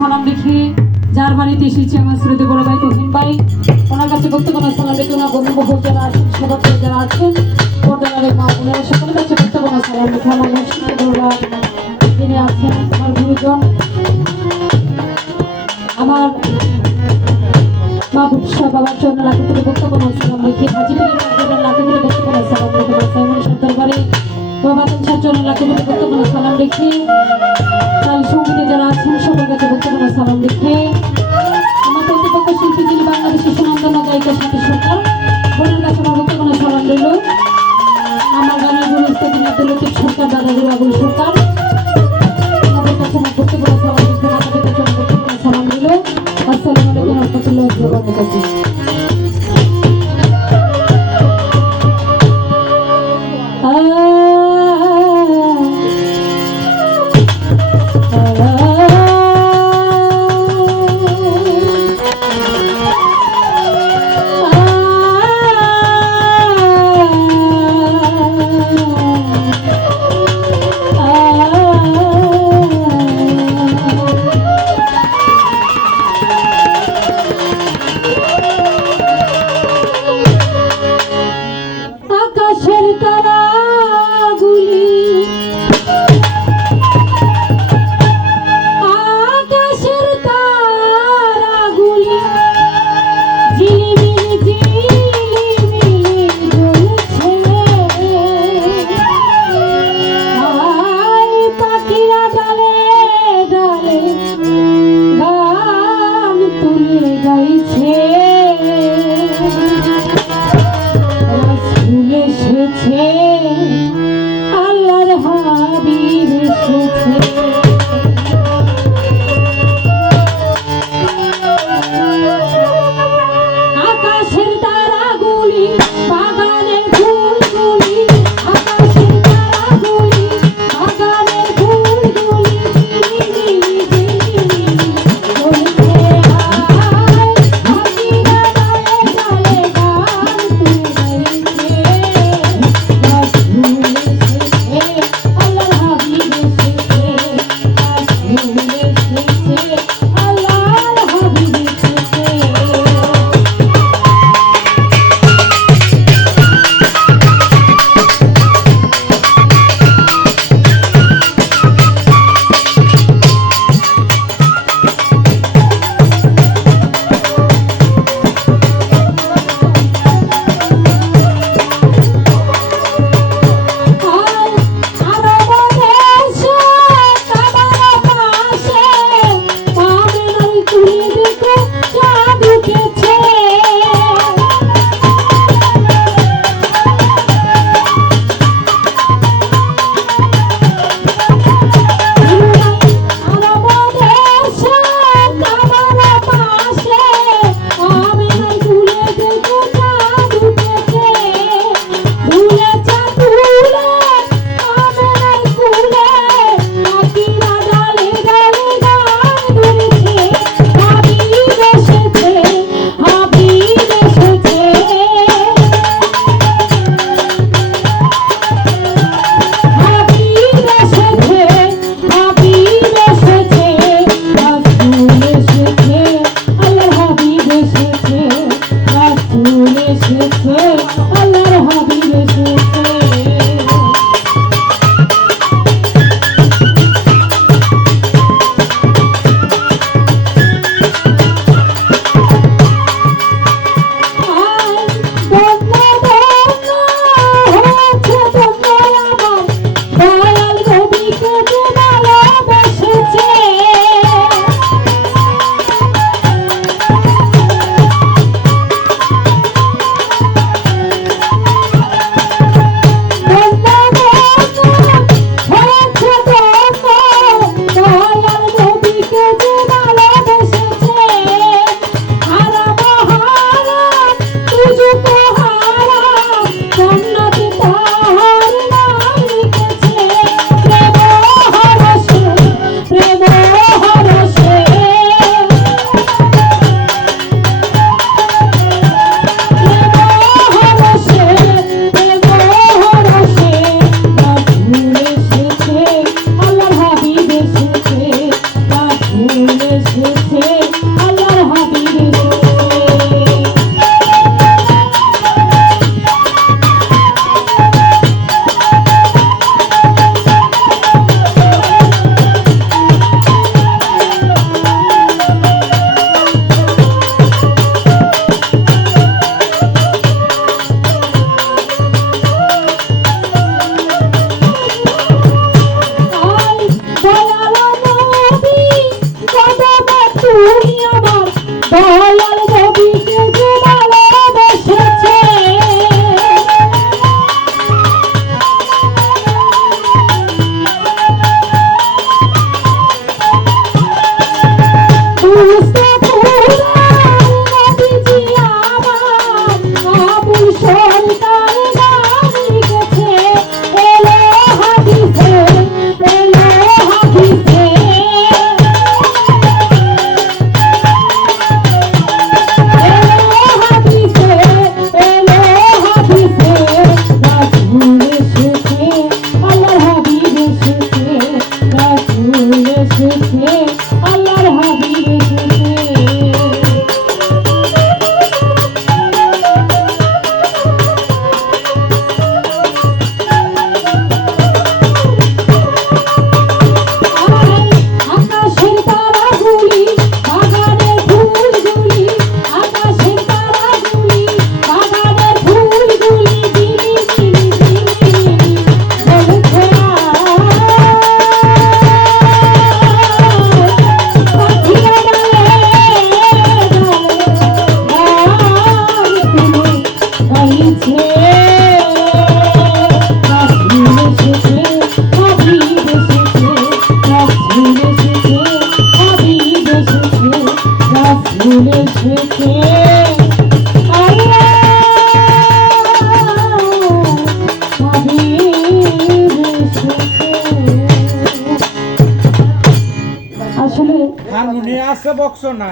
সালাম রেখে যার বাড়িতে এসেছি আমার শ্রদ্ধেয় বড় ভাই তহিন ভাই, ওনার কাছে বক্তব্য সালাম রেখে ওনার বন্ধুবহুল যারা আছেন সবাই যারা আছেন পর্দার মা ওনারা সকলের কাছে বক্তব্য সালাম রেখে আমার মুর্শিদ বড়রা যিনি আছেন আমার গুরুজন আমার মা বুকসা বাবার জন্য লাখে করে বক্তব্য সালাম রেখে হাজিপুরের লাখে করে বক্তব্য সালাম রেখে সাইমন সরকারে বাবা তার জন্য লাখে করে বক্তব্য সালাম রেখে তাল সঙ্গীতে যারা আছেন সবার কাছে বক্তব্য সালাম রেখে আমার প্রতিপক্ষ শিল্পী যিনি বাংলাদেশের সুনামধন্য গায়িকা শান্তি সরকার বোনের কাছে আমার বক্তব্য সালাম রইল। আমার গানের গুরু উস্তাদ আব্দুল লতিফ সরকার দাদা গুরু আবুল সরকার আমাদের কাছে আমার বক্তব্য সালাম রেখে আমাদের কাছে আমার বক্তব্য সালাম রইল। আসসালামু আলাইকুম ওয়া রাহমাতুল্লাহি ওয়া বারাকাতুহু। এসেছে আল্লাহর হাবিব এসেছে দয়াল নবীকে যে ভালোবেসেছে আবুল সরকার গান লিখেছে এলো হাদিসে এলো হাদিসে আল্লাহর হাবিব এসেছে আকাশের তারাগুলি বাগানের ফুলগুলি আকাশের তারাগুলি বাগানের ফুলগুলি দিলি দিলি দিলি বলছে আসলে হারমোনিয়াম আছে বক্স না